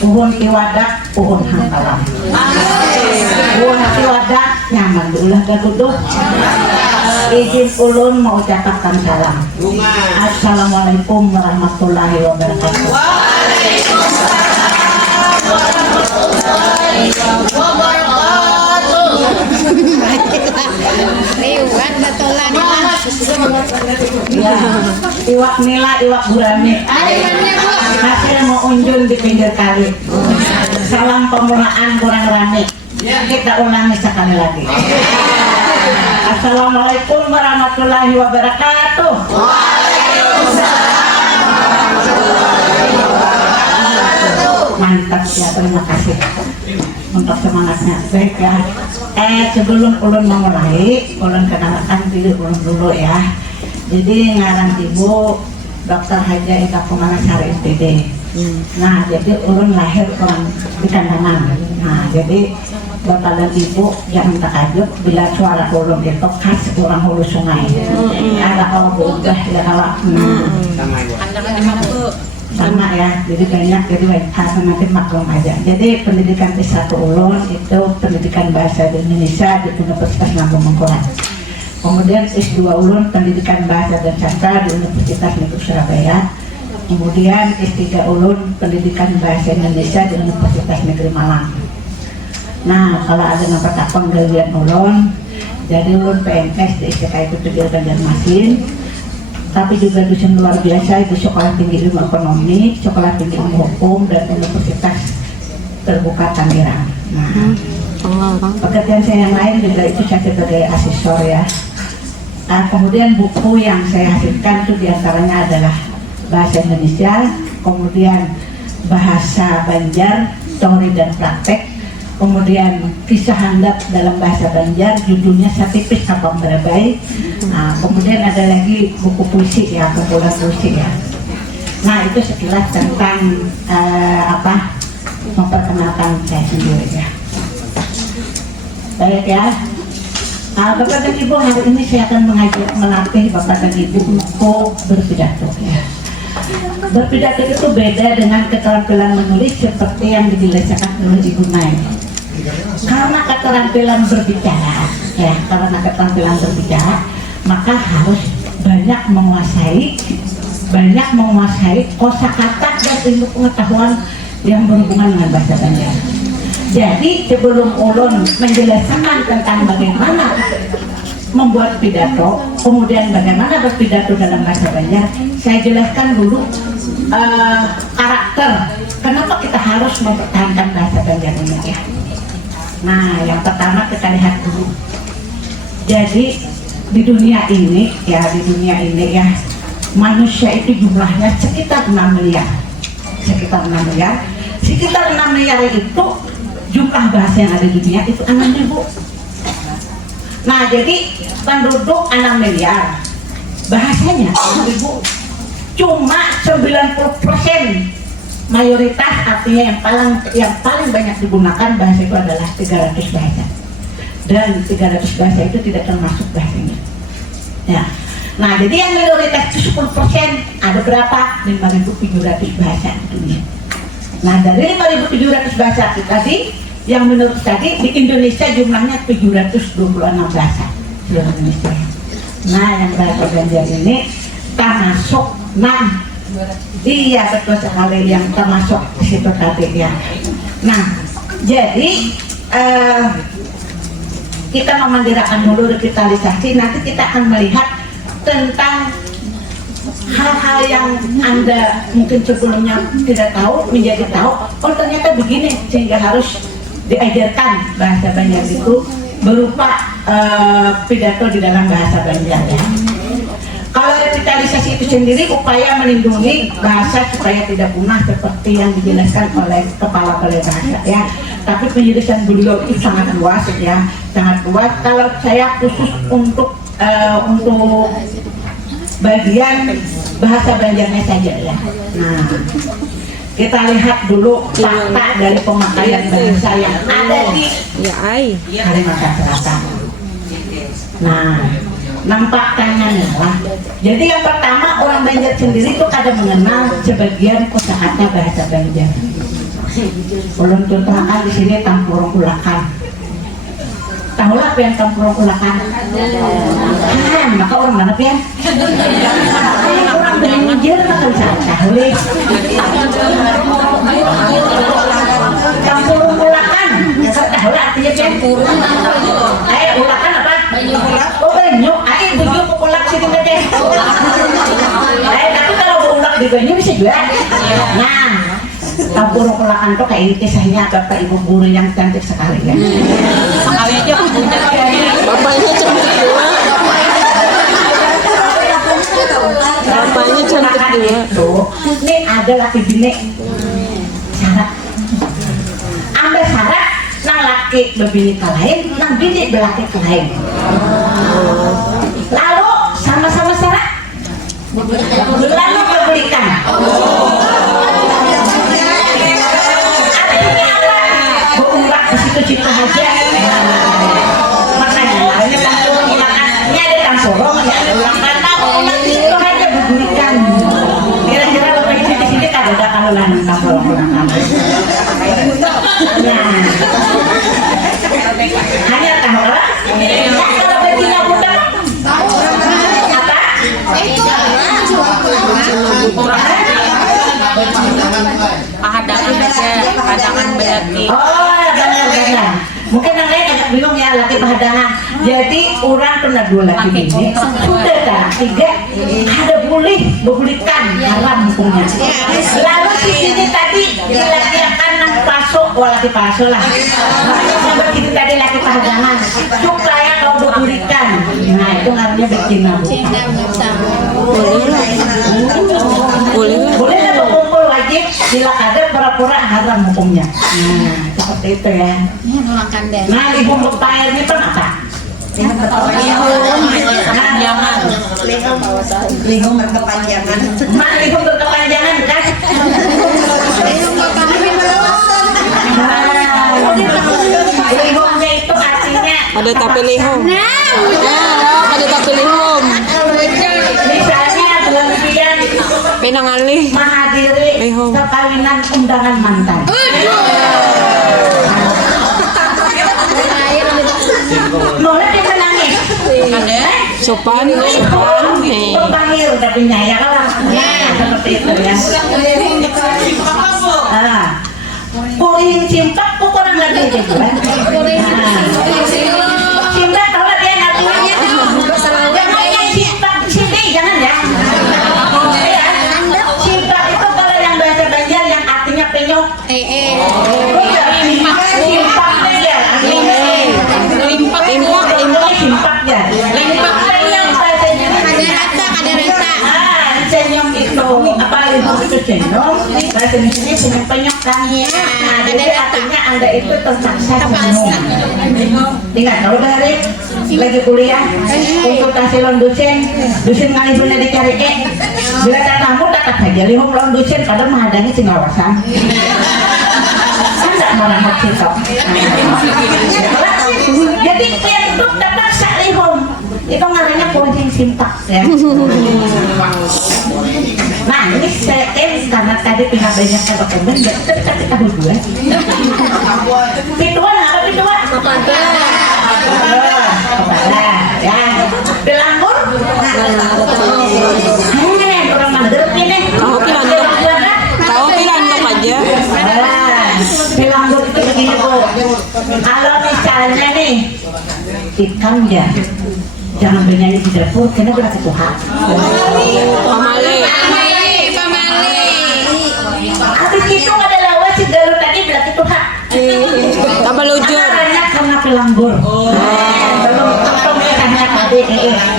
Uhun iwadak, uhun hangkalam. Uhun iwadak nyaman diulah gaduduh. Izin ulun mau ucapkan salam. Assalamualaikum warahmatullahi wabarakatuh. Waalaikumsalam warahmatullahi wabarakatuh. Iwak betulan Ya, iwak nila, iwak gurame. Hasil mau unjun di pinggir kali. Salam pemulaan kurang rame. Kita ulangi sekali lagi. Assalamualaikum warahmatullahi wabarakatuh. Waalaikumsalam warahmatullahi wabarakatuh. Mantap ya, terima kasih untuk semangatnya. Baik ya. Sebelum ulun memulai, ulun kenalkan diri ulun dulu ya. Jadi ngaran ibu Dr. Haja Eka Kumalasari SPD. Nah, jadi ulun lahir orang di Kandangan. Nah, jadi bapak dan ibu jangan takjub bila suara ulun itu khas orang hulu sungai. Ada kalau udah ya kalau Kandangan di mana Bu? sama ya, jadi banyak, jadi nanti maklum aja. Jadi pendidikan S1 ulun itu pendidikan bahasa Indonesia di Universitas Lambung Mangkurat. Kemudian S2 ulun pendidikan bahasa dan sastra di Universitas Negeri Surabaya. Kemudian S3 ulun pendidikan bahasa Indonesia di Universitas Negeri Malang. Nah, kalau ada yang pertakon galian ulun, jadi ulun PNS di STK itu Tegel Banjarmasin. Tapi juga dosen luar biasa di Sekolah Tinggi Ilmu Ekonomi, Sekolah Tinggi Ilmu Hukum, dan Universitas Terbuka Tangerang. Nah, pekerjaan saya yang lain juga itu saya sebagai asesor ya. Kemudian buku yang saya hasilkan itu diantaranya adalah bahasa Indonesia, kemudian bahasa Banjar, teori dan praktek, kemudian kisah handap dalam bahasa Banjar, judulnya Satipis Kapang Berabai. Nah, kemudian ada lagi buku puisi ya, kumpulan puisi ya. Nah, itu sekilas tentang memperkenalkan saya sendiri ya. Baik ya. Bapak dan Ibu, hari ini saya akan melatih Bapak dan Ibu untuk berpidato ya. Berpidato itu beda dengan keterampilan menulis seperti yang dijelaskan oleh Ibu Mai. Karena keterampilan berbicara ya, maka harus banyak menguasai kosakata dan ilmu pengetahuan yang berhubungan dengan bahasa Banjar. Jadi sebelum ulun menjelaskan tentang bagaimana membuat pidato, kemudian bagaimana berpidato dalam bahasa Banjar, saya jelaskan dulu karakter kenapa kita harus mempertahankan bahasa Banjar ini ya. Nah, yang pertama kita lihat dulu. Jadi di dunia ini ya, manusia itu jumlahnya sekitar 6 miliar. Sekitar 6 miliar itu jumlah bahasa yang ada di dunia itu 6.000. Nah, jadi penduduk 6 miliar, bahasanya 6.000. Cuma 90% mayoritas, artinya yang paling banyak digunakan bahasa itu adalah 300 bahasa. Dan 300 bahasa itu tidak termasuk bahasanya. Ya. Nah, jadi yang minoritas itu 10%, ada berapa? 5.700 bahasa di dunia. Nah, dari 5.700 bahasa itu tadi, yang menurut tadi di Indonesia jumlahnya 726 bahasa seluruh Indonesia. Nah, yang bahasa Banjar ini termasuk 6. Iya, betul sekali, yang termasuk di situ tadi ya. Nah, jadi kita memandirakan dulu revitalisasi, nanti kita akan melihat tentang hal-hal yang Anda mungkin sebelumnya tidak tahu, menjadi tahu, oh ternyata begini, sehingga harus diajarkan bahasa Banjar itu berupa pidato di dalam bahasa Banjar ya. Kalau revitalisasi itu sendiri upaya melindungi bahasa supaya tidak punah seperti yang dijelaskan oleh Kepala Balai Bahasa ya. Tapi penjelasan beliau itu sangat luas ya, sangat luas. Kalau saya khusus untuk bagian bahasa Banjarnya saja ya. Nah, kita lihat dulu fakta dari pemakaian bahasa yang ada di Kalimantan Selatan. Nah, nampaknya lah. Jadi yang pertama, orang Banjar sendiri itu kadang mengenal sebagian kosakata bahasa Banjar. Ulun contohkan di sini tampurung ulakan. Tahu lah yang tampurung ulakan? Kan, maka orang mana pian? Orang bener maka bisa tahu. Tampurung ulakan, tahu lah artinya pian? Ulakan apa? Oh banyu, bujuk ulak sini deh. Tapi kalau ulak di banyu bisa juga. Nah, tampurung ulakan tuh kayak ini kisahnya bapak ibu guru yang cantik sekali ya. Sekali aja Bapaknya cantik juga. Bapaknya cantik juga. Itu, ini ada laki bini syarat. Ambil syarat, nang laki berbini ke lain, nang bini belaki ke lain. Lalu sama-sama syarat, lalu berbelikan. Situ-situ aja. Makanya ini tampurung ulakan. Ini ada tampurung, ini ada ulakan. Tampurung situ aja berburikan. Kira-kira bapak di sini tak ada kalau lain tampurung ulakan. Nah, hanya tahu lah. Kalau betina budak apa? Pahadangan aja, pahadangan berarti. Oh, benar-benar. Mungkin yang lain agak bingung ya laki pahadangan. Jadi orang kena dua laki bini. Sudah tak? Tiga. Ada boleh berbelikan haram hukumnya. Lalu si ini tadi laki akan nang pasok, laki pasok lah. Sampai ini tadi laki pahadangan. Supaya kau berbelikan. Nah itu namanya betina. Boleh lah berkumpul wajib. Bila ada pura-pura haram hukumnya. Nah seperti itu ya. Nah ibu berpayar ini kan apa? Lihum berkepanjangan. Mak lihum berkepanjangan kan? Lihumnya itu artinya Ada tapi lihum. Ada tapi lihum. misalnya berlebihan Pinangalih. menghadiri Lihum. perkawinan undangan mantan. Boleh kita nangis. Sopan. Nih. Pembahir tapi nyaya lah. Seperti itu ya. Purihin cimpak kok kurang lagi gitu kan. Cimpak tahu lah dia artinya. Jangan yang cimpak di sini jangan ya. Cimpak itu kalau yang bahasa Banjar yang artinya penyok. Cimpak aja. Simpak ya. Yang bahasanya cenyong itu apa itu cenyong bahasa Indonesia cenyong penyok kan. Nah jadi artinya anda itu terpaksa bingung. Ingat kalau dari lagi kuliah konsultasi lawan dosen ngalih bener dicari bila tak tamu tak aja lihum lawan dosen padahal menghadangnya si ngawasan kan tak marah hati kok. Jadi itu terpaksa lihum itu ngaranya pojing simpak ya. Nah ini saya karena tadi pihak banyak kata komen tapi tahu dua pituan apa pituan? Kepada ya pelanggur orang mandor ini Tahu pilandok aja. pelanggur itu begini Bu, kalau misalnya nih ikan ya jangan bernyanyi di dapur karena berarti Tuhan. Pamale. Habis itu ada lawat si Galuh tadi berarti Tuhan. Tambah lujur. Karena pelanggur. Belum ketemu karena tadi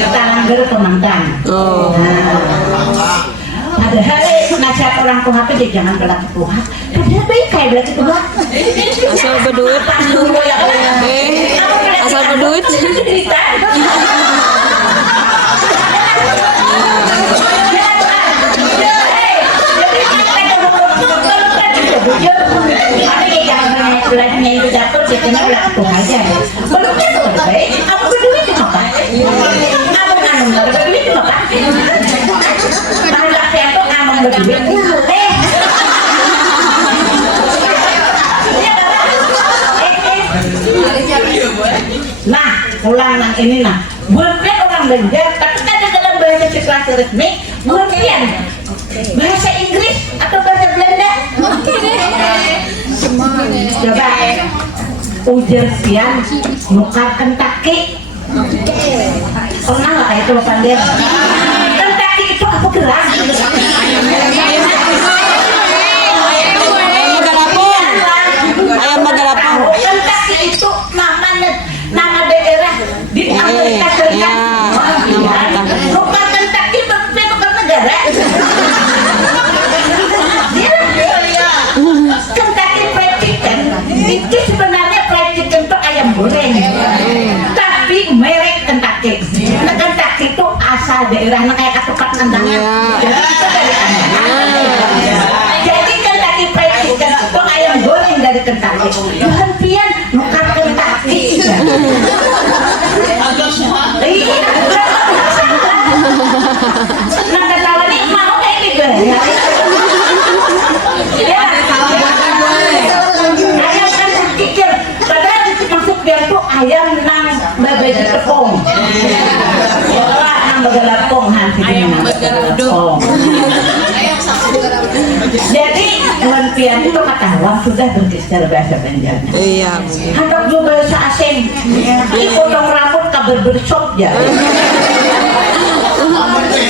pelanggur pemandan. Oh. Padahal nasihat orang tua itu jangan berlaku Tuhan. Padahal baik kayak berlaku Tuhan. Asal berduit. Asal berduit. Belakangnya itu dapur, jadinya berlaku aja. Belum tentu baik. Kamu berduit di apa? Kamu ngomong berduit di apa? Kamu laki itu ngomong berduit. pulang nang ini nah. Bukan orang Banjar, tapi ada dalam bahasa situasi resmi, bukan bahasa Inggris atau bahasa Belanda. Coba ujar pian nukar Kentucky. Pernah nggak kayak itu Bapak Dia? Kentucky itu apa gerak? Ayam Magalapong. Kentucky itu nama daerah di Amerika Serikat. Nukar Kentucky bukan negara. Kentucky Fried Chicken itu sebenarnya fried chicken itu ayam goreng, tapi merek Kentucky. Nah, Kentucky itu asal daerah kayak ketupat kendangan. Jadi itu dari Jadi Kentucky Fried Chicken itu ayam goreng dari Kentucky. Tuhan pian nukar Kentucky. Iya, nah ketawa nih mau kayak gitu ya. Ayam kan kikir, padahal maksud biar tuh ayam nang babai tepung. Wah, nang Magalapong hanti. Ayam Magalapong. Jadi Tuan Pian itu ketahuan sudah bergeser bahasa Banjarnya. Iya. Hendak juga bahasa asing. Ini potong rambut kabar bersop ya.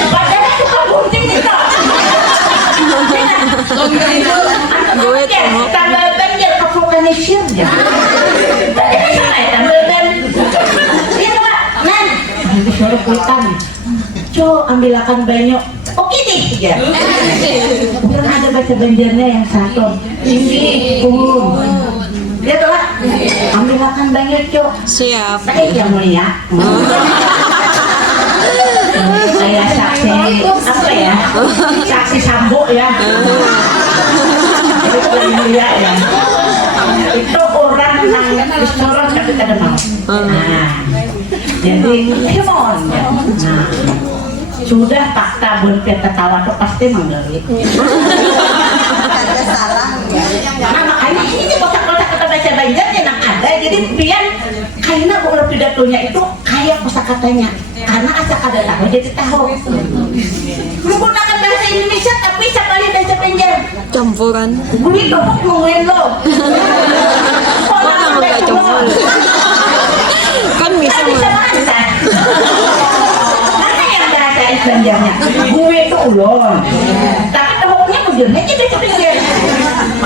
Padahal itu kabunting itu. Gue tahu. Tambah Banjar ke vulkanisir ya. Jadi sama ya tambah Banjar. Iya Pak, Nan. Disuruh hutan. Co, ambilakan banyak. Oh gini ya. Bukan ada bahasa Banjarnya yang satu. Ini, dia tuh Pak. Ambilakan banyak co. Siap. Baik yang mulia. Saya saksi apa ya? Saksi Sambo ya. Itu yang mulia ya. Itu orang yang disorot tapi tidak mau. Nah, jadi himon ya. Nah, sudah fakta buntir ketawa tuh pasti menggeli. Ada salah ya. Nah makanya ini kotak-kotak kata bahasa Banjar yang ada. Jadi pian karena ulah pidatonya itu kayak kosakatanya. Karena asal ada tahu jadi tahu. Menggunakan bahasa Indonesia tapi sekali bahasa Banjar. Campuran. Beli topok nungguin lo. Mana enggak campur? Kan bisa masak. Mana yang bahasa Banjarnya? Gue itu ulon. Tapi topoknya mungkin aja bahasa Banjar.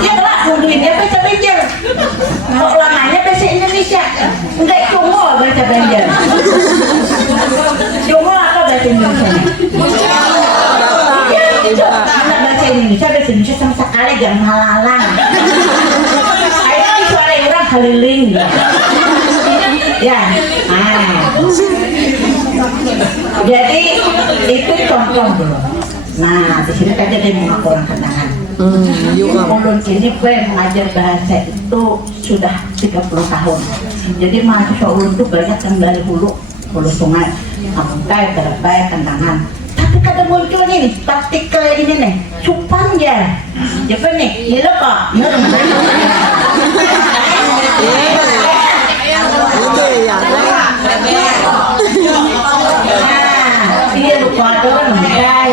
Ya lah, mungkinnya bahasa Banjar. Kok lamanya bahasa Indonesia? Enggak cuma bahasa Banjar. Cuma apa bahasa Indonesia? Anak bahasa Indonesia sama sekali jangan halalan. Ini suara orang haliling. Ya, jadi itu contoh dulu. Nah, di sini tadi dia mengaku orang kendangan. Ulun ini gue mengajar bahasa itu sudah 30 tahun. Jadi mahasiswa ulun itu banyak yang dari hulu sungai, Amtai, Terbai, Kendangan. Tapi kadang muncul nih partikel ini nih, cupang ya. Jadi nih, gila kok. Iya lupa tuh kan mutai.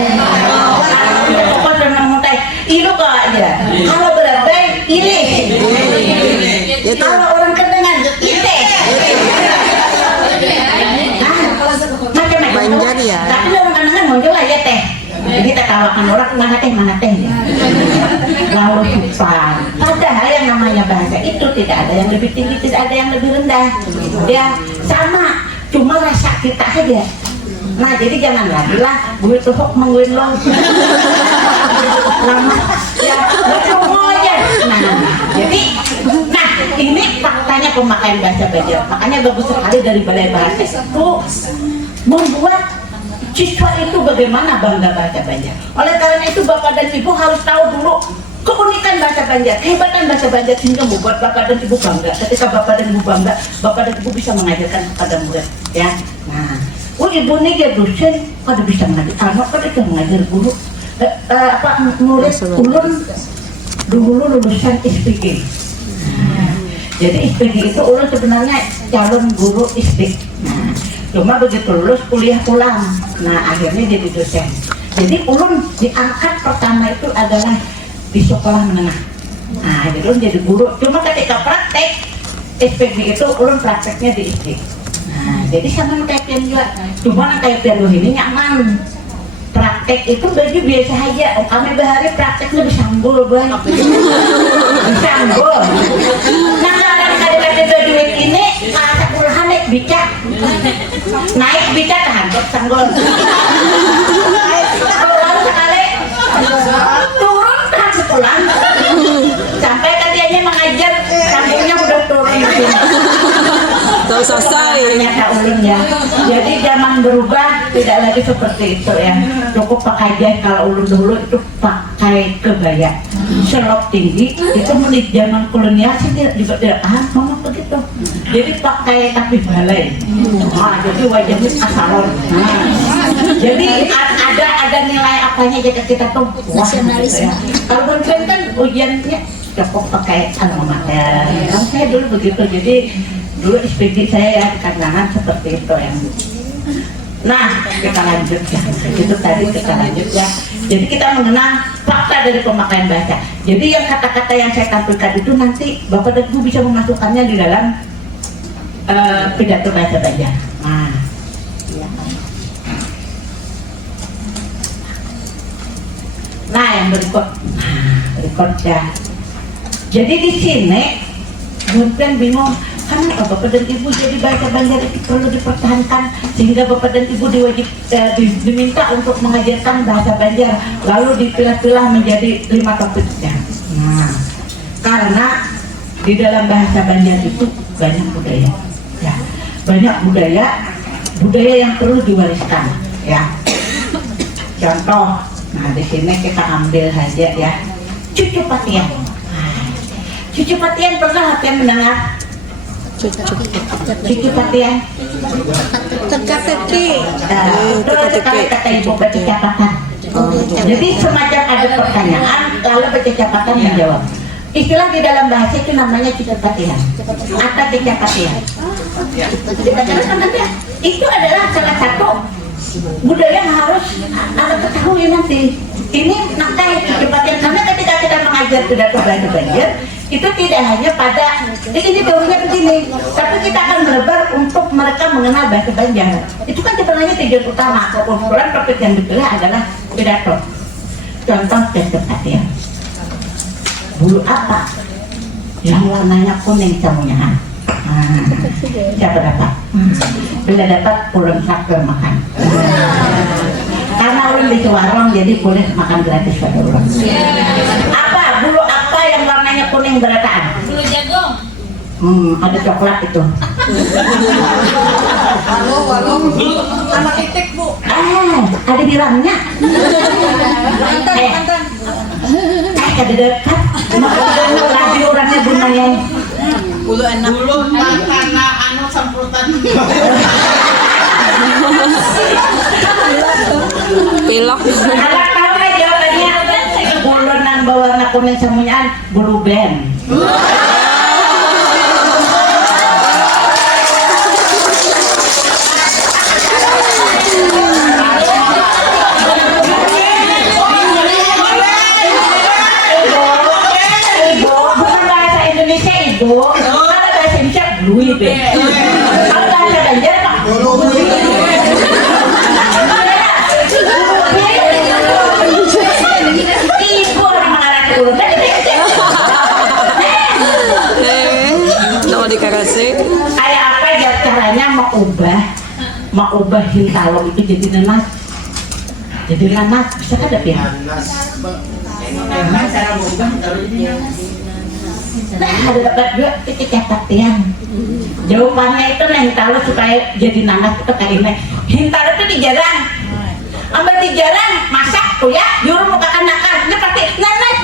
Lupa dengan mutai. Itu kok ya. Kalau berabai ini. Kalau orang Kendangan ite. Macam-macam. Banjar ya. Tapi orang Kendangan muncul lah ya teh. Jadi kita tawakan orang mana teh. Lalu cupang. Padahal yang namanya bahasa itu tidak ada yang lebih tinggi, tidak ada yang lebih rendah. Ya sama, cuma rasa kita saja. Nah jadi jangan lagi lah gue tuhuk mengguin lo. Lama ya cuma aja. Nah ini faktanya pemakaian bahasa Banjar. Makanya bagus sekali dari Balai Bahasa itu membuat siswa itu bagaimana bangga bahasa Banjar. Oleh karena itu Bapak dan Ibu harus tahu dulu keunikan bahasa Banjar, kehebatan bahasa Banjar sehingga membuat Bapak dan Ibu bangga. Ketika Bapak dan Ibu bangga, Bapak dan Ibu bisa mengajarkan kepada murid, ya. Nah, Ibu ini dia dosen, pada bisa mengajar anak, pada bisa mengajar guru. Murid ulun dulu lulusan SPG. Jadi SPG itu ulun sebenarnya calon guru SD. Nah, cuma begitu lulus kuliah pulang. Nah, akhirnya jadi dosen. Jadi ulun diangkat pertama itu adalah di sekolah menengah. Nah, jadi ulun jadi guru. Cuma ketika praktek SPG itu ulun prakteknya di SD. Nah, jadi sama kayak pian juga. Cuma kayak pian ini nyaman. Praktek itu baju biasa aja. Oh, kami bahari prakteknya disanggul banyak. Disanggul. Nah, kadang-kadang baju ini masa puluhan naik bica. Naik bica tahan sanggul. Turun sekali. Turun tahan sepulang. Sampai katanya mengajar sanggulnya udah turun. Tahu selesai. Ternyata ulun ya. Jadi zaman berubah tidak lagi seperti itu ya. Cukup pakai jas. Kalau ulun dulu itu pakai kebaya selop tinggi. Itu menit zaman kolonial sih juga tidak paham ngomong begitu. Jadi pakai tapi balai. Nah, jadi wajahnya asalon. Nah, jadi ada nilai apanya jadi kita tuh wah gitu ya. Kalau benteng kan ujiannya cukup pakai alma mater. Kan saya dulu begitu. Jadi dulu SPG saya ya kandangan seperti itu yang. Nah, kita lanjut ya. Itu tadi kita lanjut ya. Jadi kita mengenal fakta dari pemakaian bahasa. Jadi yang kata-kata yang saya tampilkan itu nanti Bapak dan Ibu bisa memasukkannya di dalam pidato bahasa Banjar. Nah, nah yang berikut ya. Jadi di sini mungkin bingung. Kenapa Bapak dan Ibu jadi bahasa Banjar itu perlu dipertahankan sehingga Bapak dan Ibu diminta untuk mengajarkan bahasa Banjar lalu dipilah-pilah menjadi 5 topik ya. Nah, karena di dalam bahasa Banjar itu banyak budaya ya, banyak budaya yang perlu diwariskan ya. Contoh, nah di sini kita ambil saja ya, cucu patian. Nah, cucu patian pernah kalian mendengar? Cucu patian teka-teki. Kata ibu baca catatan. Jadi semacam ada pertanyaan lalu baca catatan menjawab. Istilah di dalam bahasa itu namanya cucu patian atau cicak patian. Itu adalah salah satu budaya yang harus Anda ketahui nanti. Ini nakai cucu patian karena ketika kita mengajar pidato bahasa Banjar itu tidak hanya pada ini barunya begini, tapi kita akan melebar untuk mereka mengenal bahasa Banjar. Itu kan sebenarnya tujuan utama. Kumpulan topik yang dipilih adalah pidato. Contoh cucu patian. Bulu apa yang warnanya kuning samunya? Siapa dapat? Bila dapat ulun sakit makan. Karena ulun di warung jadi boleh makan gratis pada ulun. Apa bulu apa yang warnanya kuning berataan? Bulu jagung. Ada coklat itu. Walau anak itik Bu. Ada bilangnya. Mantan. Ada dekat. Lagi orangnya bunanya. Bulu enak. Bulu karena anu samputan. Pilok. Anak tahu lah jawabannya. Bulu nang berwarna kuning samunyaan bulu ben. Kalau bahasa Indonesia blue be. Kalau bahasa Banjar apa? Ibu orang mengarah dulu. No dikasih. Kayak apa ya caranya mau ubah hintalo itu jadi nanas. Jadi nanas bisa kan ada pihak. Cara mengubah hintalo jadi nanas. Nah, ada dapat juga titik patian. Jawabannya itu hintalo supaya jadi nanas itu kayak ini. Hintalo itu dijarang. Ambil dijarang, masak tuh ya, nyuruh muka kanak-kanak, ini pasti nanas.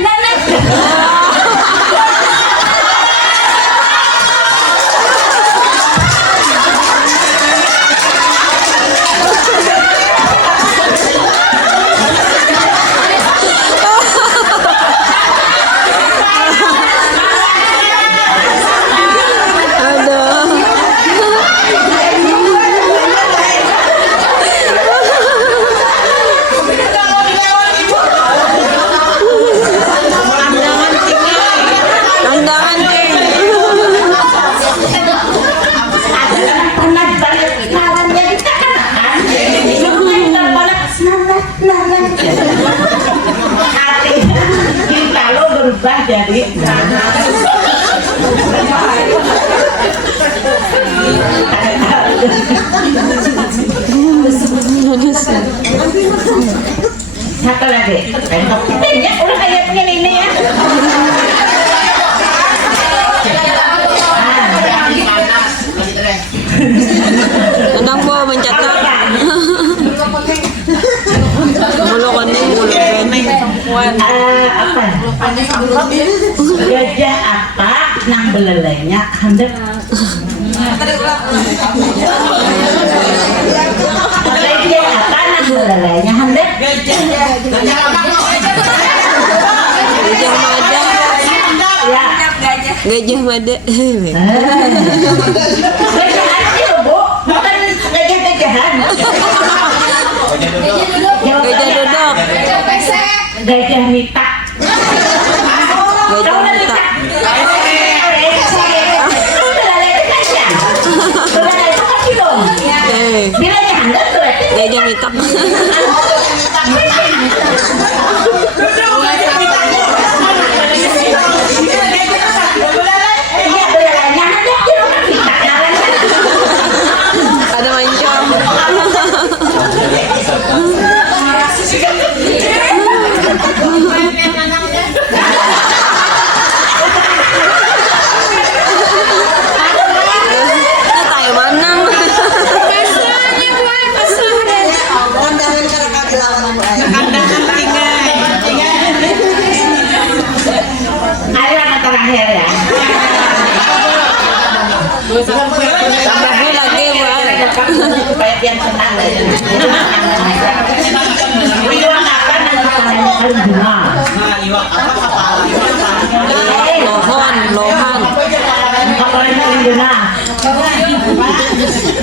adik. Pentok ya, udah kayak begini ini ya. Tentang po mencatat. Mulu koning mulu bening. Apa? Gajah apa nang belelainya handek? Gajah apa nang belelainya handek? Gajah mada. Ya. Gajah mada. Gajah asli loh, Bu. Bukan gajah-gajahan. Gajah duduk. Gajah mitak. Gajah mita. Bilangnya handek berarti Gajah mita. iya belalainya handek kira mitak. Ada mancung. Tayo manang. Ayo anak terakhir ya. Tambahnya lagi buat. Supaya dia senang aja. Iwak apa nang kepalanya paling bunga? Lohan. Kepalanya paling bunga.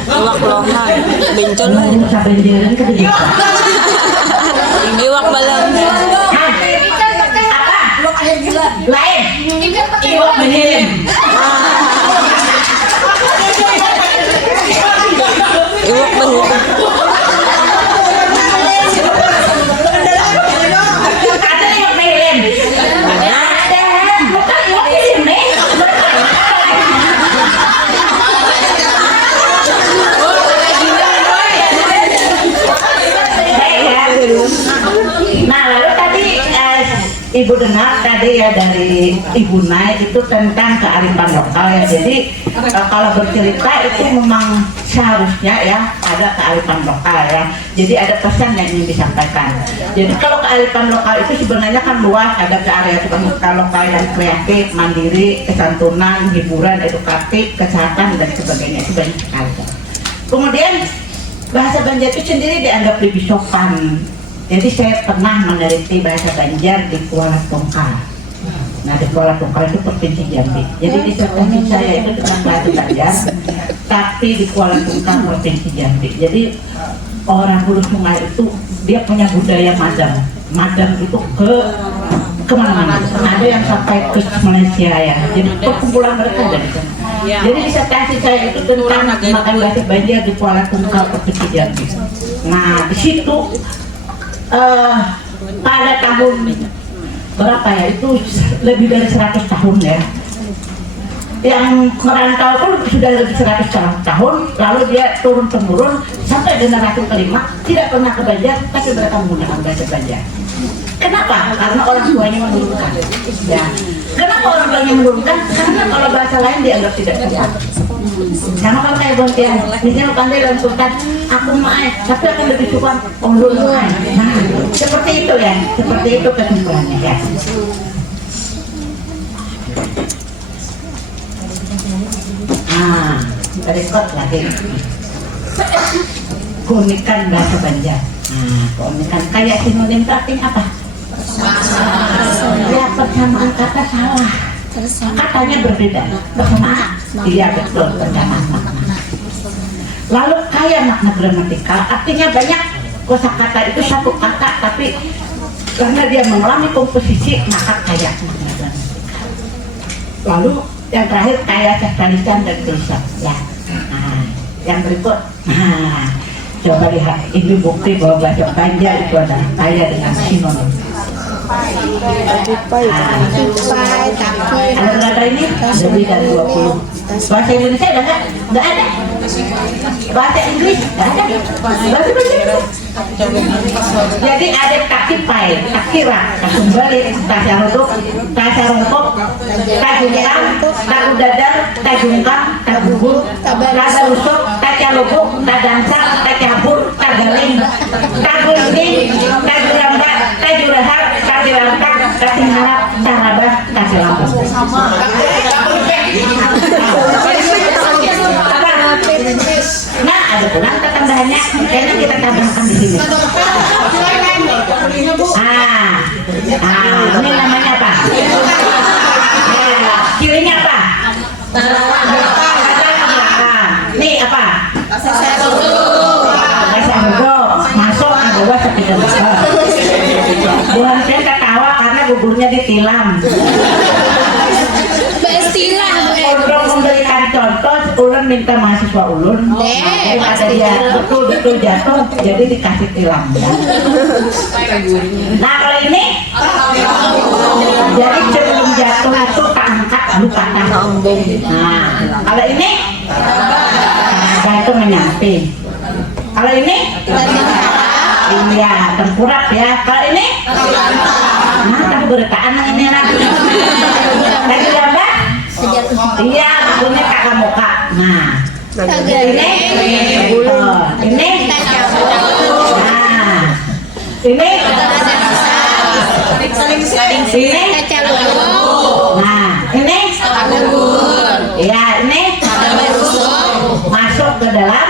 Iwak lohan. Bencol lah. Bisa benjerin ke dia. Iwak balang. Apa? Lain. Iwak benjerin. Iwak berhubung. Ada iwak benjerin. Ada. Bukan iwak benjerin. Nah lalu tadi Ibu dengar tadi ya dari Ibu Nay itu tentang kearifan lokal ya. Jadi kalau bercerita itu memang seharusnya ya ada kearifan lokal ya. Jadi ada pesan yang ingin disampaikan. Jadi kalau kearifan lokal itu sebenarnya kan luas, ada kearifan lokal yang kreatif, mandiri, kesantunan, hiburan, edukatif, kesehatan dan sebagainya, itu banyak sekali. Kemudian bahasa Banjar itu sendiri dianggap lebih sopan. Jadi saya pernah meneliti bahasa Banjar di Kuala Tungkal. Nah di Kuala Tungkal itu provinsi Jambi. Jadi disertasi saya itu tentang bahasa Banjar, tapi di Kuala Tungkal provinsi Jambi. Jadi orang Hulu Sungai itu dia punya budaya madam. Madam itu kemana-mana. Ada yang sampai ke Malaysia ya. Jadi perkumpulan mereka ada di sana. Jadi disertasi saya itu tentang makan bahasa Banjar di Kuala Tungkal provinsi Jambi. Nah di situ pada tahun berapa ya, itu lebih dari 100 tahun ya, yang merantau pun sudah lebih 100 tahun, lalu dia turun temurun sampai generasi kelima tidak pernah ke Banjar, tapi mereka menggunakan bahasa Banjar. Kenapa? Karena orang tuanya menurunkan ya. Kenapa orang tuanya menurunkan? Karena kalau bahasa lain dianggap tidak sopan. Sama kan kayak Bontian, misalnya pandai dan sultan, aku main, tapi akan lebih sopan ulun main. Nah, seperti itu ya, seperti itu kesimpulannya ya. Nah, berikut lagi. Keunikan bahasa Banjar. Nah, keunikan kayak sinonim artinya apa? Ya, persamaan kata salah. Katanya berbeda, persamaan. Iya betul, persamaan makna. Lalu kaya makna gramatikal, artinya banyak kosakata itu satu kata, tapi karena dia mengalami komposisi maka kaya makna gramatikal. Lalu yang terakhir kaya sastra lisan dan tulisan. Ya. Nah, yang berikut. Nah, coba lihat, ini bukti bahwa bahasa Banjar itu adalah kaya dengan sinonim. Ada berapa ini? Lebih dari 20. Bahasa Indonesia ada nggak? Nggak ada. Bahasa Inggris nggak ada. Bahasa Indonesia. Jadi ada takipai, takirak, takubalik, tasaruduk, tasarungkok, tajungkang, takudadar, tajungkang, takubur, tadarusuk, tacalubuk, tadansang, tacabur, tagaling, tagulning, tagulambat, tajurahar, tadirangkang, tasingharap, tarabah, tasilambung. Nah, ada pulang tambahannya. Kayaknya kita tambahkan di sini. Ini namanya apa? Kirinya apa? Nih apa? Dasar masuk adalah sepeda besar. Bukan saya ketawa karena guburnya ditilam. Untuk memberikan contoh, ulun minta mahasiswa ulun ada dia betul-betul jatuh, jadi dikasih tilam. Nah kalau ini, jadi sebelum jatuh itu keangkat lalu patah. Nah kalau ini, itu menyamping. Kalau ini, iya tengkurap ya. Kalau ini, nah tapi beretaan ini lah. Lagi gambar? Iya, punya kakak muka. Nah, ini, ini, nah, ini, nah, ini, ya ini, masuk ke dalam,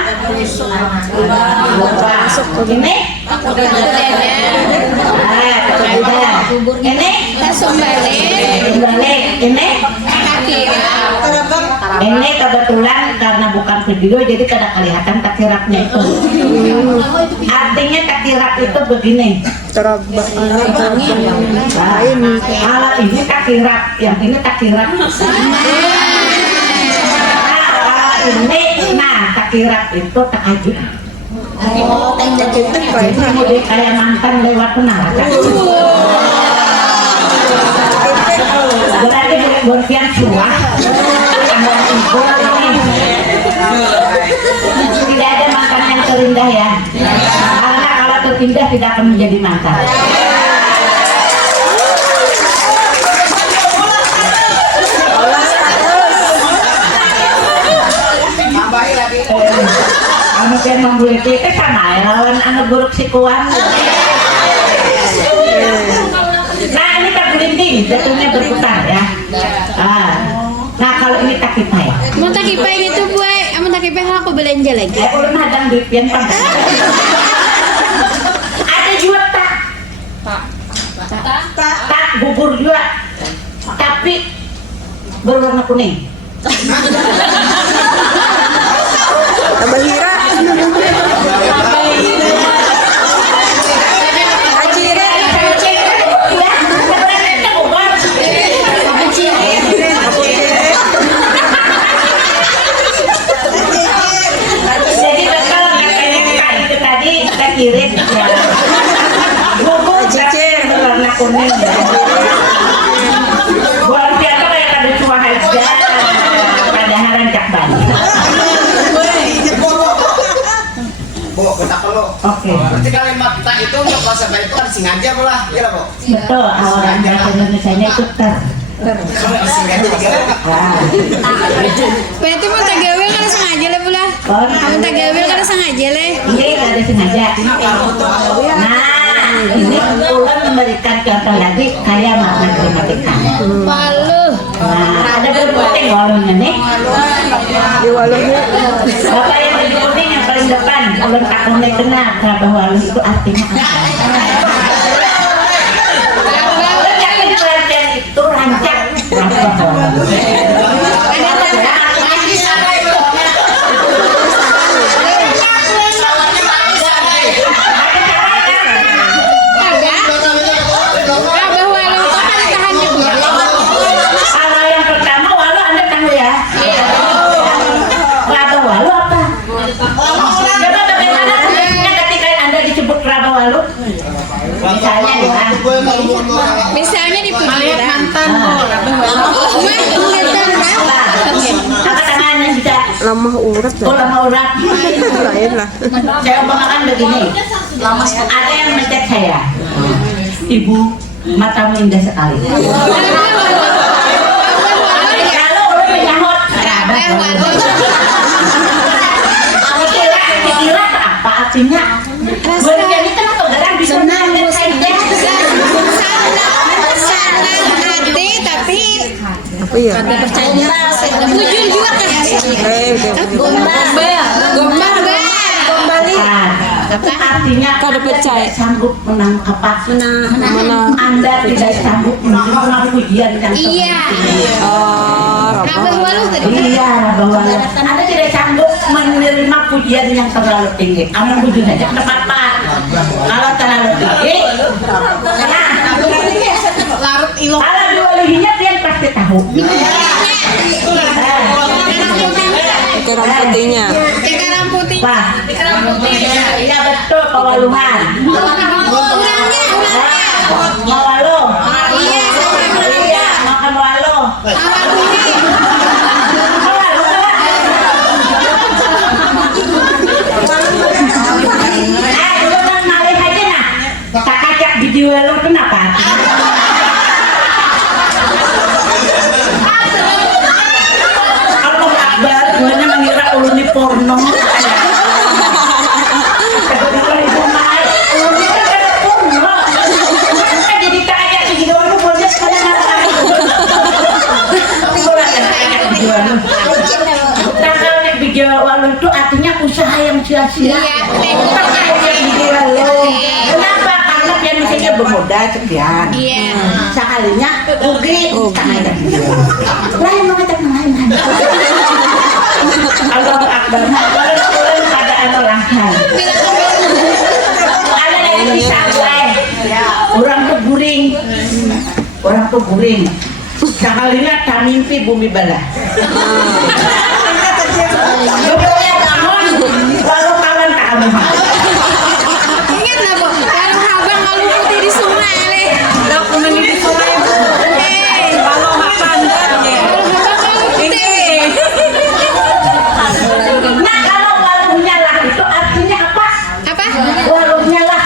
ini, ini, balik, ini. Ini kebetulan karena bukan video jadi kada kelihatan takiraknya itu. Artinya takirak itu begini. Nah, kalau ini takirak, yang ini takirak. Kalau ini, nah takirak itu takajud. Jadi kayak mantan lewat neraka. Berarti berkian suah. Tidak ada mantan yang terindah ya, karena kalau terindah tidak akan menjadi mantan. Anu yang membuli itu sama ya, lawan anu buruk sikuan. Nah ini tak berhenti, jatuhnya berputar ya. Nah kalau ini takipai. Mau takipai gitu buai, mau takipai aku belanja lagi. Ulun hadang duit pian pang. Ada juga tak bubur juga, tapi berwarna kuning. Tambah hira. Kirim ya. Bubur cicir berwarna kuning ya. Buat siapa kayak ada cuma aja. Padahal rancak banget. Oke. Berarti kalimat tak itu untuk bahasa baik itu kan sengaja pula, iya Bu? Betul, awalan bahasa Indonesianya itu Berarti mau tagawil kan sengaja lah pula. Mau tagawil kan sengaja lah. Ini ada sengaja. Nah, ini ulun memberikan contoh lagi kayak makna gramatika. Palu. Nah, ada berputing walungnya nih. Di walungnya. Bapak yang baju kuning yang paling depan, ulun takutnya kenal kerabah walung itu artinya apa? Itu rancak kerabah walung. Misalnya Lamah urat Oh, lah. lama urat. Lain lah. Saya omongan begini. Ada yang mencet saya. Ibu, matamu indah sekali. Kalau udah menyahut, kira apa artinya? Buatnya ini kenapa gerang bisa mencet saya? hati tapi Apa ya? percaya bujur juga kan gombal Artinya Kada percaya. sanggup menang apa? Anda tidak sanggup menerima pujian yang iya Oh, nabah apa? walu tadi Iya, bahwa Anda tidak sanggup menerima pujian yang terlalu tinggi. Kamu bujur aja ke apa? Kalau terlalu tinggi, nah, Larut ilok. kalau diwalihinya dia pasti tahu. Kerang putihnya. sekarang putih Wah, iya betul pewaluhan. Mau walu? iya Iya, makan walu. Lu kan malih aja nah. Tak kacak video lu kenapa? Allah Akbar, guanya mengira ulun di porno. Jadi kacak video lu boleh sekalian apa? Nah kalau nek video walu itu artinya usaha yang sia-sia. Kenapa? Karena pian misalnya bermodal sekian. iya Sekalinya rugi tangan lain mengajak lain. Allah Akbar. Kalau keadaan orang hal. Ada yang bisa lain. Orang tuh guring. Orang tuh guring. Sekalinya tak mimpi bumi belah. Beberapa tahun walau kawan tak ada. ingat lah bu kalau abang walu putih di sungai leh Dokumen di sungai bu. Kalau nggak pandang ya. Nah kalau walunya lah itu artinya apa? apa Walunya lah.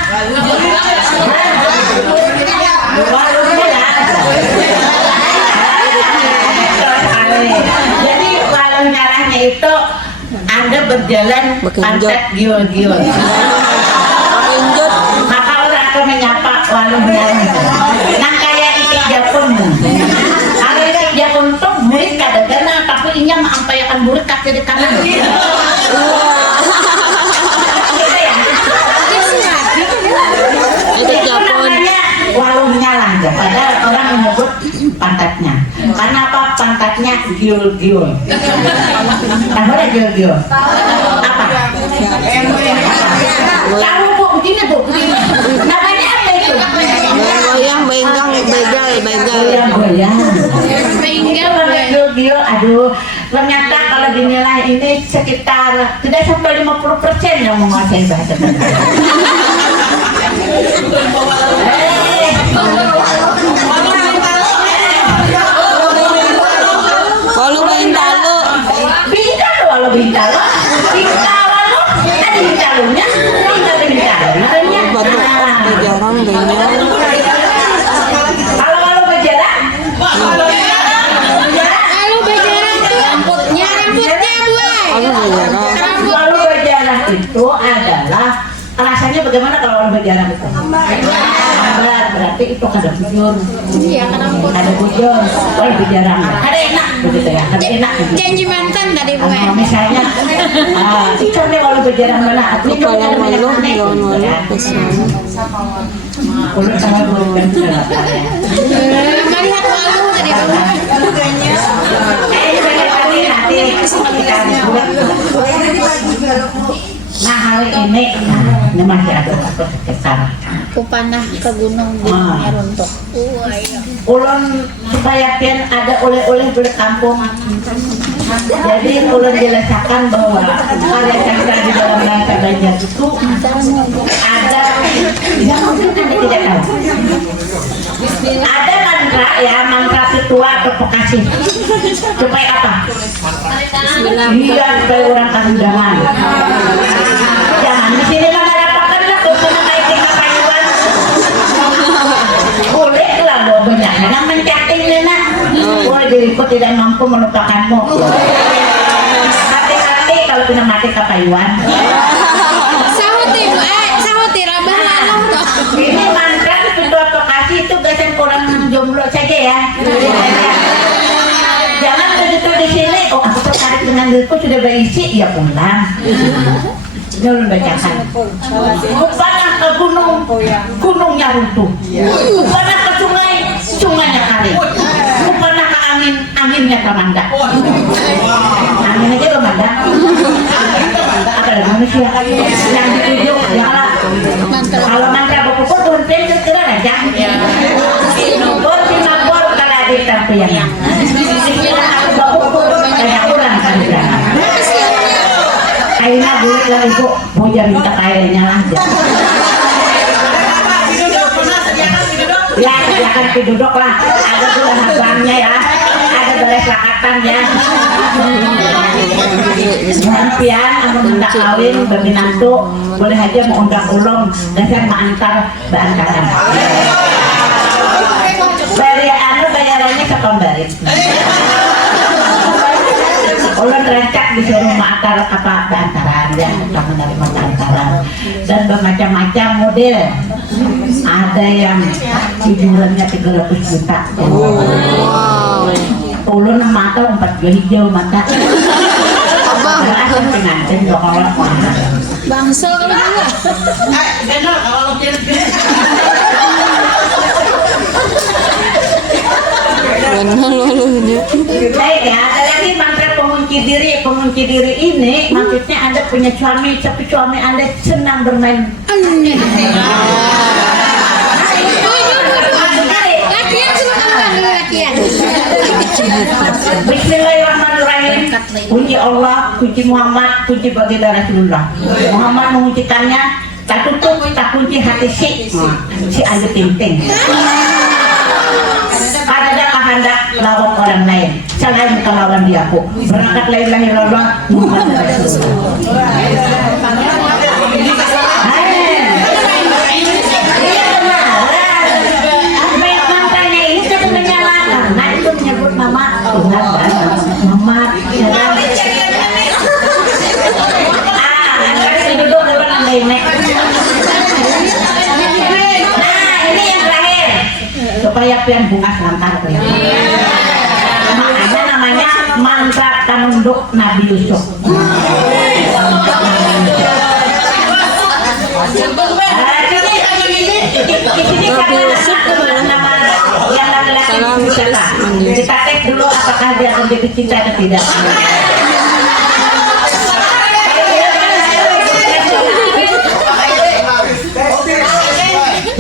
Walunya lah. Jadi walunya lahnya itu Anda berjalan pantat giol-giol. Injut. Maka orang akan menyapa walunya lah. Nah kayak itik japun. Kalau itik japun tuh murid kadang-kadang tapi inya mengampayakan murid kaki di kanan. Itu Itu Japon. namanya walunya lah, padahal orang menyebut pantatnya. Karena apa? Pantatnya giul-giul. Tahu ada giul-giul? Apa? Tahu bu, begini bu, begini. Namanya apa itu? Goyang, benggang, begal. Goyang-goyang. Tinggal Kalau giul-giul, aduh. Ternyata kalau dinilai ini sekitar tidak sampai 50% yang menguasai bahasa Indonesia. Walu Bintalo. Bintalo, walau bintalo, bintalo, ada bintalonya, ada bintalonya. Batu jarang bengong. Kalau walau berjalan, lalu berjalan tuh rambutnya buai Walu jarang. walau berjalan itu adalah rasanya bagaimana kalau walau berjalan itu? Berat, berarti itu ada bujur, iya kan rambut ada bujur, walau berjalan, ada enak begitu ya, ada enak. janji mantan tadi buai Misalnya, ikannya walau berjalan mana? Itu Kalau ada banyak walu, aneh, jangan gitu walu. ya. Pesan. Ulun sama bukan sudah melihat walu tadi buai Nah hari ini masih ada satu sekitar aku panah ke gunungnya runtuh ulun supaya pian ada oleh-oleh beli kampung. Jadi ulun jelaskan bahwa karya cakra di dalam bahasa Banjar itu ada Ya mungkin Anda tidak tahu. Ada mantra ya, mantra Pitua atau Bekasi. Supaya apa? Iya, supaya orang kandangan. Jangan di sini lah mengharapkan lah kena naik di kapayuan. Boleh lah bawa banyak, karena mencating nena. Boleh diriku tidak mampu melupakanmu. Hati-hati kalau kena mati kapayuan. Sahuti rabah lalu toh. Ini mantra Pitua Bekasi itu gasan orang jomblo saja ya. Jangan begitu di sini. Oh, aku tertarik dengan diriku sudah berisi, ya pulang. Jangan bacakan. Panah ke gunung, gunungnya runtuh. Panah ke sungai, sungainya kering. Panah ke angin, anginnya termanda. Angin aja termanda. Apa ada manusia yang dituju? Janganlah. Kalau mantra berpukul Tuhan pengen kira aja. Bor kalau ada tampilannya. Istilah aku berpukul kayak kurang kali berapa. Akhirnya boleh lah ibu, mau jadi minta kayaknya lah. Ya, sediakan duduk lah. Ada tuh habangnya ya, ada beres lakatannya. Sampian anu hendak kawin berminantu, boleh aja mau undang ulung dan saya mengantar berantaran. Bayarannya sekombari. Ulun rancak disuruh mengantar apa berantaran ya, sudah menerima berantaran dan bermacam-macam model. Ada yang hiburannya 300 juta. Ulun mata 4 hijau mata. Abang pengantin kalau Bangso kalau juga. Benar kalau Benar lalunya. baik ya, ada lagi mantra pengunci diri. Pengunci diri ini maksudnya Anda punya suami, tapi suami Anda senang bermain. Lakian suruh kamu dulu lakian. Bismillahirrahmanirrahim. Kunci Allah, kunci Muhammad, kunci baginda Rasulullah. Muhammad menguncikannya, tak tutup, tak kunci hati si Ayu Ting Ting. Ada kehendak lawan orang lain, selain kelawan diaku. Berangkat la ilaha illallah Muhammad Rasulullah. Muhammad duduk depan nenek. Nah ini yang terakhir supaya pian bungas lantar makanya namanya mantra tanunduk Nabi Yusuf. Yang laki-laki kita tes dulu apakah dia akan jatuh cinta atau tidak.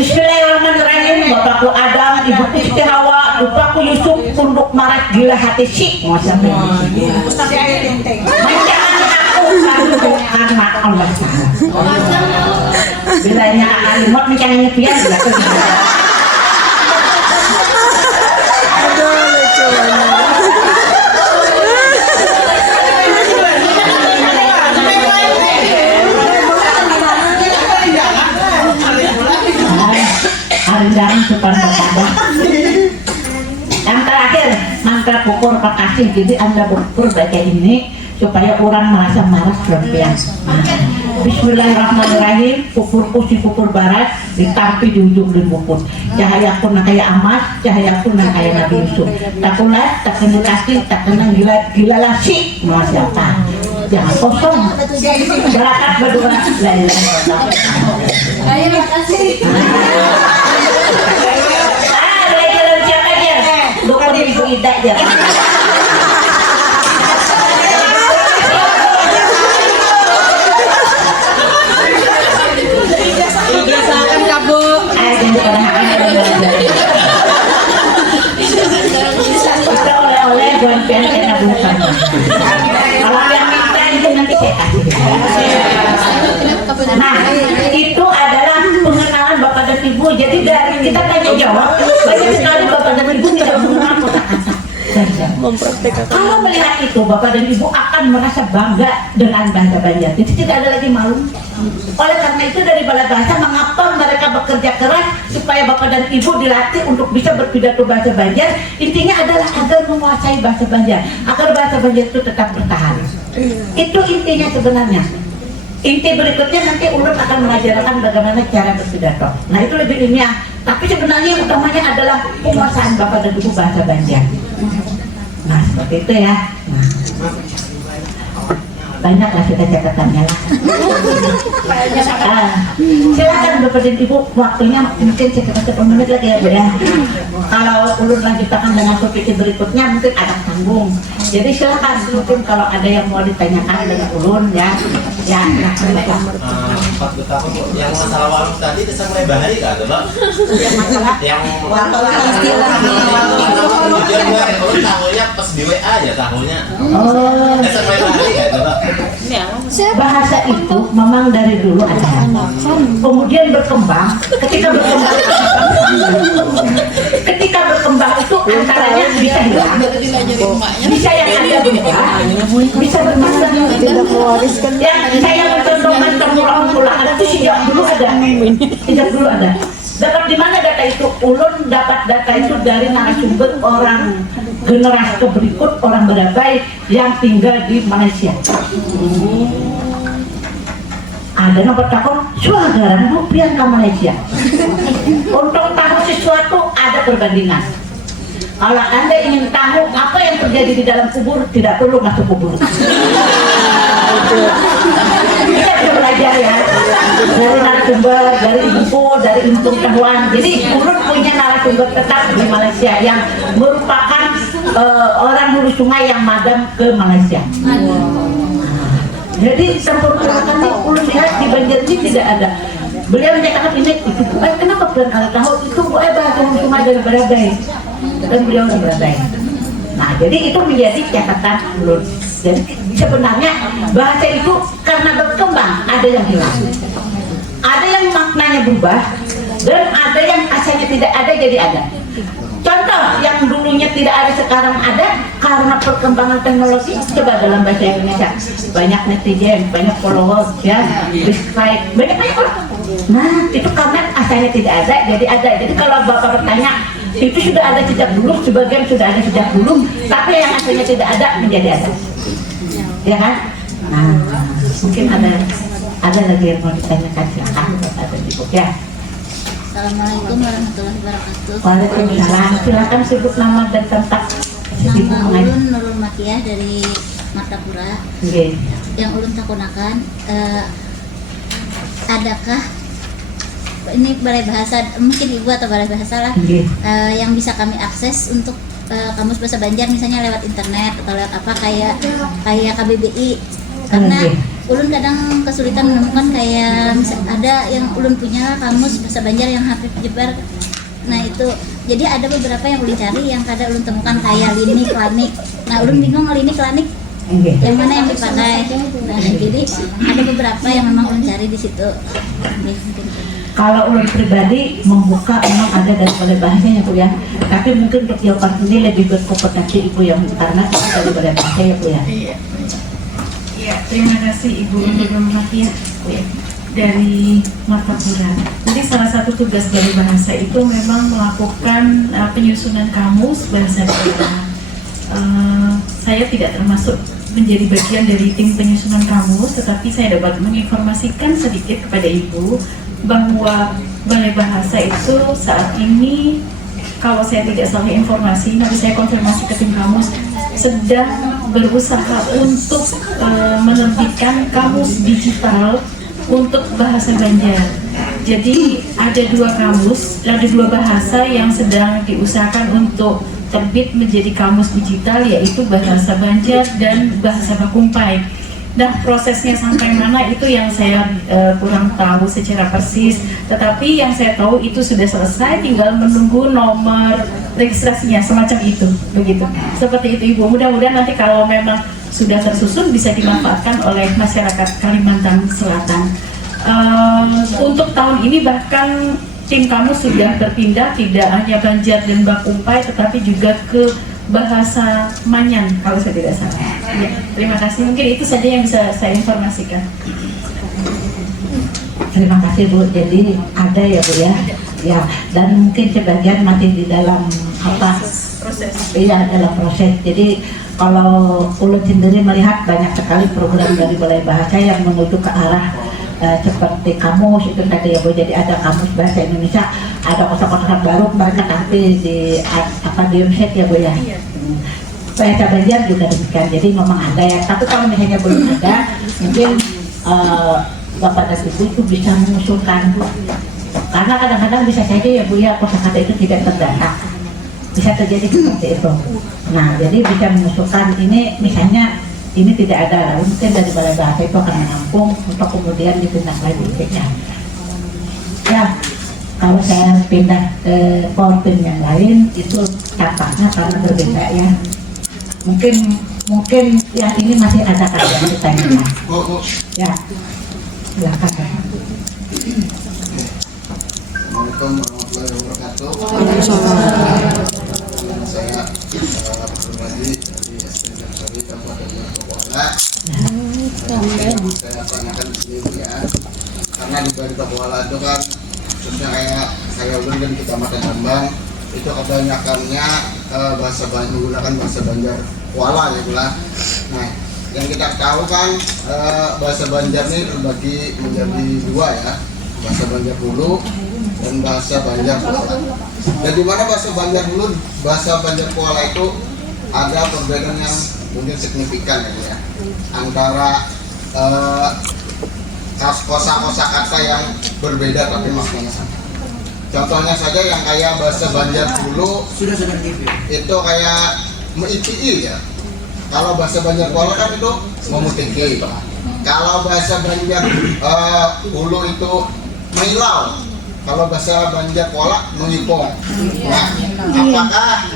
Bismillahirrahmanirrahim. Bapakku Adam, ibuku Siti Hawa, bapakku Yusuf, tunduk marat gila hati si maksudnya. Menjangan aku karena Allah Taala. Bilanya alimot menjangan nyepian jatuh. Aduh lucu banget. Jangan suka berkata. Yang terakhir mantra pukul Bekasi. Jadi Anda berpukul baca ini supaya orang merasa marah berlebihan. Bismillahirrahmanirrahim. Pukul si pukul barat ditampi di ujung pukul. Cahaya pun kayak emas, cahaya pun kayak Nabi Yusuf. Tak kulat, tak kena kaki, tak kena gila lasi. Siapa? Jangan kosong. Berakat berdua. Terima kasih. Belajar siapa aja? Dokter Ibu Ida aja. Biasakan kabu. Kita oleh-oleh buat PNN bukan. Kalau yang minta itu nanti saya kasih. Nah, itu adalah pengenalan Ibu. Jadi dari kita tanya jawab, banyak sekali Bapak dan Ibu tidak mengenal kata-kata Banjar. Kalau melihat itu, Bapak dan Ibu akan merasa bangga dengan bahasa Banjar. Jadi tidak ada lagi malu. Oleh karena itu dari Balai Bahasa mengapa mereka bekerja keras supaya Bapak dan Ibu dilatih untuk bisa berpidato bahasa Banjar. Intinya adalah agar menguasai bahasa Banjar, agar bahasa Banjar itu tetap bertahan. Itu intinya sebenarnya. Inti berikutnya nanti Ulun akan mengajarkan bagaimana cara berpidato. Nah itu lebih ilmiah. Tapi sebenarnya yang utamanya adalah penguasaan Bapak dan Ibu bahasa Banjar. Nah seperti itu ya. Nah, banyak lah kita catatannya lah. Silakan Bapak dan Ibu, waktunya mungkin sekitar 10 menit lagi ya Bu ya. Kalau Ulun lanjutkan dengan topik berikutnya mungkin ada tanggung. Jadi silakan mungkin kalau ada yang mau ditanyakan dengan Ulun ya. Ya, Pak betapa Bu, yang masalah warung tadi bisa mulai bahari nggak ada Pak? Yang warung tahunya pas di WA ya tahunya. oh, Bisa mulai bahari nggak ada Pak? bahasa itu memang dari dulu ada. Kemudian berkembang. Ketika berkembang itu antaranya bisa hilang, bisa yang ada berubah, bisa berkembang. Yang saya mencontohkan temurah-temurah itu sejak dulu ada. Dapat di mana data itu? Ulun dapat data itu dari narasumber orang generasi berikut orang Barabai yang tinggal di Malaysia. Ada nomor takut suagaran Bu Priyanka Malaysia. Untuk tahu sesuatu ada perbandingan. Kalau Anda ingin tahu apa yang terjadi di dalam kubur, tidak perlu masuk kubur. Kita bisa belajar ya dari narasumber, dari info, dari pengetahuan. Jadi Ulun punya narasumber tetap di Malaysia yang merupakan orang hulu sungai yang madam ke Malaysia. Jadi tempur-tempuran Ulun lihat di Banjar ini tidak ada. Beliau menyatakan ini itu kenapa bukan kali tahu itu bahasa hulu sungai dari Barabai dan beliau dari Barabai. Nah jadi itu menjadi catatan Ulun. Jadi sebenarnya bahasa itu karena berkembang ada yang hilang, ada yang maknanya berubah, dan ada yang asalnya tidak ada jadi ada. Contoh yang dulunya tidak ada sekarang ada karena perkembangan teknologi. Coba dalam bahasa Indonesia banyak netizen, banyak followers ya, subscribe, banyak orang. Nah itu karena asalnya tidak ada jadi ada. Jadi kalau Bapak bertanya itu sudah ada sejak dulu, sebagian sudah ada sejak dulu, tapi yang asalnya tidak ada menjadi ada. Ya kan? Nah, mungkin ada lagi yang mau ditanyakan silakan Bapak dan Ibu ya. Assalamualaikum warahmatullahi wabarakatuh. Waalaikumsalam. Silakan sebut nama dan tempat. Nama Ulun Nurul Makiah dari Martapura. Okay. Yang Ulun takunakan, adakah ini Balai Bahasa, mungkin Ibu atau Balai Bahasa lah, yang bisa kami akses untuk kamus bahasa Banjar misalnya lewat internet atau lewat apa kayak KBBI, karena Ulun kadang kesulitan menemukan kayak ada yang Ulun punya kamus bahasa Banjar yang hampir jebar. Nah itu jadi ada beberapa yang Ulun cari yang kadang Ulun temukan kayak lini klanik. Nah Ulun bingung lini klanik yang mana yang dipakai. Nah jadi ada beberapa yang memang Ulun cari di situ. Kalau Ulun pribadi membuka memang ada dari Balai Bahasanya Bu ya. Tapi mungkin untuk jawaban ini lebih berkompetensi Ibu yang karena dari Balai Bahasa ya Bu ya. Ya, terima kasih Ibu Nurul Makiah dari Martapura. Jadi salah satu tugas dari bahasa itu memang melakukan penyusunan kamus bahasa daerah. Saya tidak termasuk menjadi bagian dari tim penyusunan kamus, tetapi saya dapat menginformasikan sedikit kepada Ibu bahwa Balai Bahasa itu saat ini, kalau saya tidak salah informasi, nanti saya konfirmasi ke tim kamus, sedang berusaha untuk menerbitkan kamus digital untuk bahasa Banjar. Jadi ada dua bahasa yang sedang diusahakan untuk terbit menjadi kamus digital, yaitu bahasa Banjar dan bahasa Bakumpai. Nah prosesnya sampai mana itu yang saya kurang tahu secara persis, tetapi yang saya tahu itu sudah selesai, tinggal menunggu nomor registrasinya semacam itu, begitu. Seperti itu Ibu, mudah-mudahan nanti kalau memang sudah tersusun bisa dimanfaatkan oleh masyarakat Kalimantan Selatan. Untuk tahun ini bahkan tim kamu sudah berpindah tidak hanya Banjar dan Bakumpai tetapi juga ke bahasa Manyan kalau saya tidak salah. Ya, terima kasih. Mungkin itu saja yang bisa saya informasikan. Terima kasih Bu. Jadi ada ya Bu ya. Ya, dan mungkin sebagian masih di dalam Proses. Iya, dalam proses. Jadi kalau Ulun sendiri melihat banyak sekali program dari Balai Bahasa yang menuju ke arah seperti kamus itu tadi ya Bu. Jadi ada kamus bahasa Indonesia, ada kosa-kosa baru mereka tampil di di website ya Bu ya. Bahasa Banjar juga demikian. Jadi memang ada ya. Tapi kalau misalnya belum ada, mungkin Bapak dan Ibu itu bisa mengusulkan Bu. Karena kadang-kadang bisa saja ya Bu ya kosakata itu tidak terdata. Bisa terjadi seperti itu. Nah, jadi bisa mengusulkan ini misalnya ini tidak ada, mungkin dari Balai Bahasa itu akan menampung untuk kemudian ditindaklanjutinya. Ya, kalau saya pindah ke PowerPoint yang lain itu tampaknya karena berbeda ya. Mungkin yang ini masih ada yang ditanya. Ya, silakan. Assalamualaikum warahmatullahi wabarakatuh. Saya pribadi dari SD Jansari Kabupaten Kabupaten. Saya tanyakan di sini ya, karena di Kabupaten itu kan khususnya kayak saya Ulun dan Kecamatan Tambang itu kebanyakannya menggunakan bahasa Banjar Kuala gitu lah. Nah, yang kita tahu kan bahasa Banjar ini terbagi menjadi dua ya, bahasa Banjar Hulu dan bahasa Banjar Kuala. Dan di mana bahasa Banjar Hulu, bahasa Banjar Kuala itu ada perbedaan yang mungkin signifikan ya, antara kosa-kosa kata yang berbeda tapi maknanya sama. Contohnya saja yang kayak bahasa Banjar Hulu itu kayak meitii ya. Kalau bahasa Banjar Kuala kan itu memutiki. Kalau bahasa Banjar Hulu itu mengilau. Kalau bahasa Banjar Kuala mengipong. Nah, apakah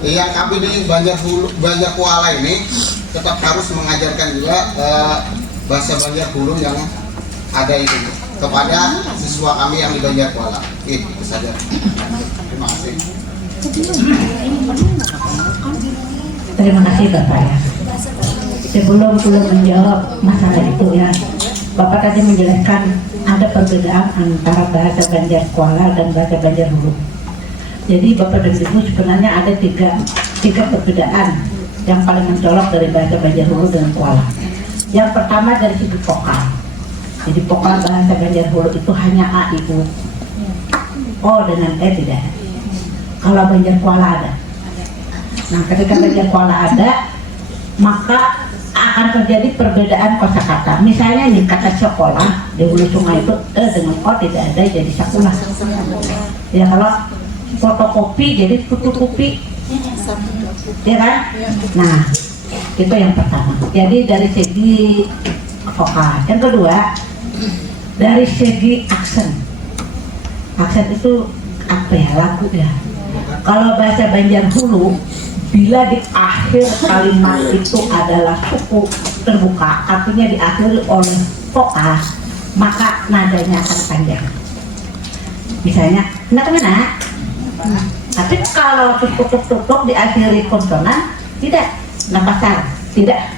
yang kami di Banjar Kuala ini tetap harus mengajarkan juga bahasa Banjar Hulu yang ada itu kepada siswa kami yang di Banjar Kuala? Itu saja. Terima kasih. Terima kasih Bapak ya. Sebelum menjawab masalah itu ya, Bapak tadi menjelaskan ada perbedaan antara bahasa Banjar Kuala dan bahasa Banjar Hulu. Jadi Bapak dan Ibu sebenarnya ada tiga perbedaan yang paling mencolok dari bahasa Banjar Hulu dengan Kuala. Yang pertama dari segi vokal. Jadi vokal bahasa Banjar Hulu itu hanya A, I, U. O dengan E tidak. Kalau Banjar Kuala ada. Nah, ketika Banjar Kuala ada, maka akan terjadi perbedaan kosakata. Misalnya nih kata sekolah di Hulu Sungai itu dengan O tidak ada jadi sekolah. Ya kalau fotokopi jadi fotokopi, ya kan? Nah, itu yang pertama. Jadi dari segi vokal. Yang kedua dari segi aksen. Aksen itu apa ya, lagu ya. Kalau bahasa Banjar Hulu, bila di akhir kalimat itu adalah suku terbuka, artinya diakhiri oleh vokal, maka nadanya akan panjang. Misalnya, nak. Tapi kalau tutup diakhiri konsonan, tidak, napasar, tidak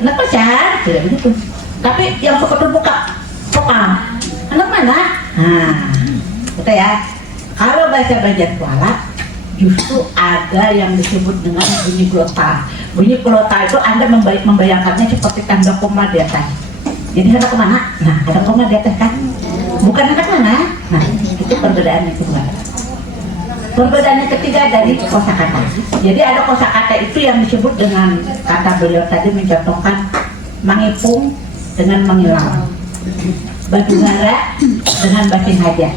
begitu. Tapi yang suku terbuka, vokal, anak mana? Nah, betul ya. Kalau bahasa Banjar Kuala, justru ada yang disebut dengan bunyi glota. Bunyi glota itu Anda membayangkannya seperti tanda koma di atas. Jadi ada kemana? Nah, ada koma di atas kan? Bukan ada mana? Nah, itu perbedaannya kedua. Perbedaannya ketiga dari kosakata. Jadi ada kosakata itu yang disebut dengan kata beliau tadi mencontohkan mangipung dengan mengilang, batugara dengan batin hajat,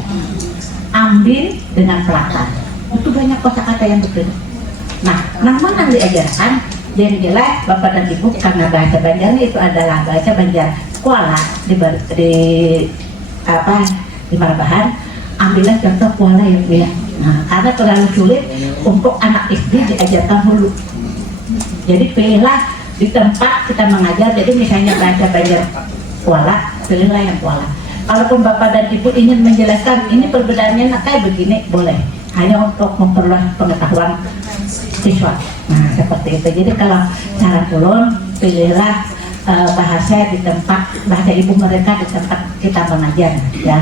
ambil dengan pelakar. Itu banyak kosakata yang berbeda. Nah, mana yang diajarkan? Yang jelas Bapak dan Ibu, karena bahasa Banjar itu adalah bahasa Banjar Kuala di Marabahan, ambillah contoh Kuala yang Bu ya. Nah, karena terlalu sulit untuk anak SD diajarkan Hulu. Jadi pilihlah di tempat kita mengajar. Jadi misalnya bahasa Banjar Kuala, pilihlah yang Kuala. Kalaupun Bapak dan Ibu ingin menjelaskan ini perbedaannya kayak begini, boleh. Hanya untuk memperluas pengetahuan siswa. Nah, seperti itu. Jadi kalau cara ulun, pilihlah bahasa di tempat bahasa ibu mereka di tempat kita mengajar, ya.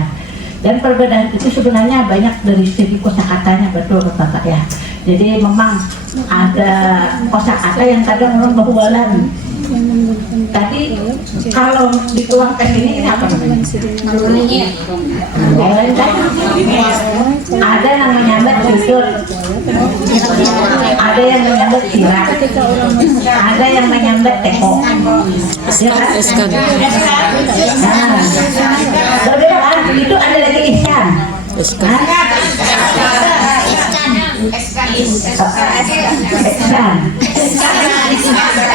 Dan perbedaan itu sebenarnya banyak dari segi kosakatanya, betul Bapak ya. Jadi memang ada kosakata yang kadang orang bahualan. Tadi kalau dituangkan ini apa namanya? Ada yang menyambat tidur, ada yang menyambat sirat, ada yang menyambat teko. Eskan. Nah, berbeda kan? Itu ada lagi ihsan. Eskan.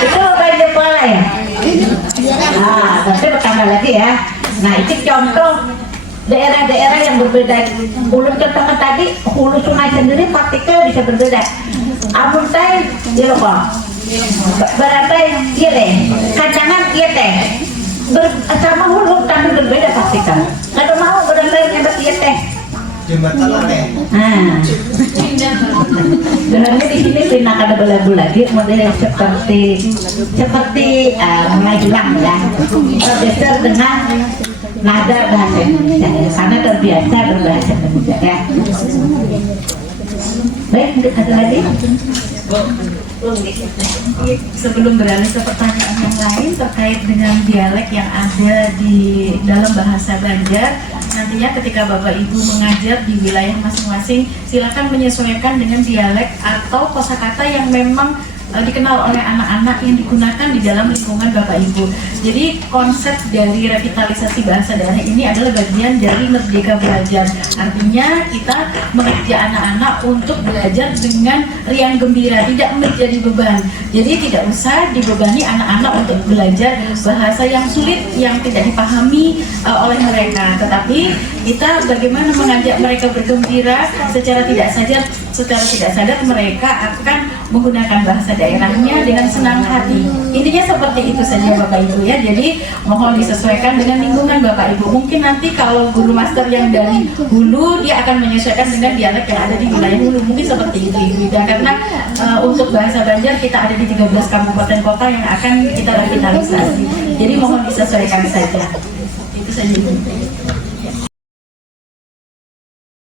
Itu banyak pola ya. Tapi bertambah lagi ya. Nah, itu contoh daerah-daerah yang berbeda. Ulun contohkan tadi, hulu sungai sendiri praktiknya bisa berbeda. Amuntai di lokal, beratai kire, kacangan kire. Sama hulu tapi berbeda praktiknya. Kalau mau beratai nyebat kire. Jembatan Lare. Nah, sebenarnya di sini pindah ada belagu lagi model seperti mulai hilang ya. Bergeser dengan nada bahasa Indonesia karena terbiasa berbahasa Indonesia ya. Baik, ada lagi? Sebelum beralih ke pertanyaan yang lain terkait dengan dialek yang ada di dalam bahasa Banjar, nantinya ketika Bapak Ibu mengajar di wilayah masing-masing, silakan menyesuaikan dengan dialek atau kosakata yang memang dikenal oleh anak-anak yang digunakan di dalam lingkungan Bapak Ibu. Jadi konsep dari revitalisasi bahasa daerah ini adalah bagian dari Merdeka Belajar. Artinya kita mengajak anak-anak untuk belajar dengan riang gembira, tidak menjadi beban. Jadi tidak usah dibebani anak-anak untuk belajar bahasa yang sulit, yang tidak dipahami oleh mereka. Tetapi kita bagaimana mengajak mereka bergembira secara tidak sadar mereka akan menggunakan bahasa daerahnya dengan senang hati. Intinya seperti itu saja Bapak Ibu ya. Jadi mohon disesuaikan dengan lingkungan Bapak Ibu. Mungkin nanti kalau guru master yang dari hulu, dia akan menyesuaikan dengan dialek yang ada di wilayah hulu. Mungkin seperti itu Ibu. Karena untuk bahasa Banjar kita ada di 13 kabupaten kota yang akan kita revitalisasi. Jadi mohon disesuaikan saja. Itu saja Ibu.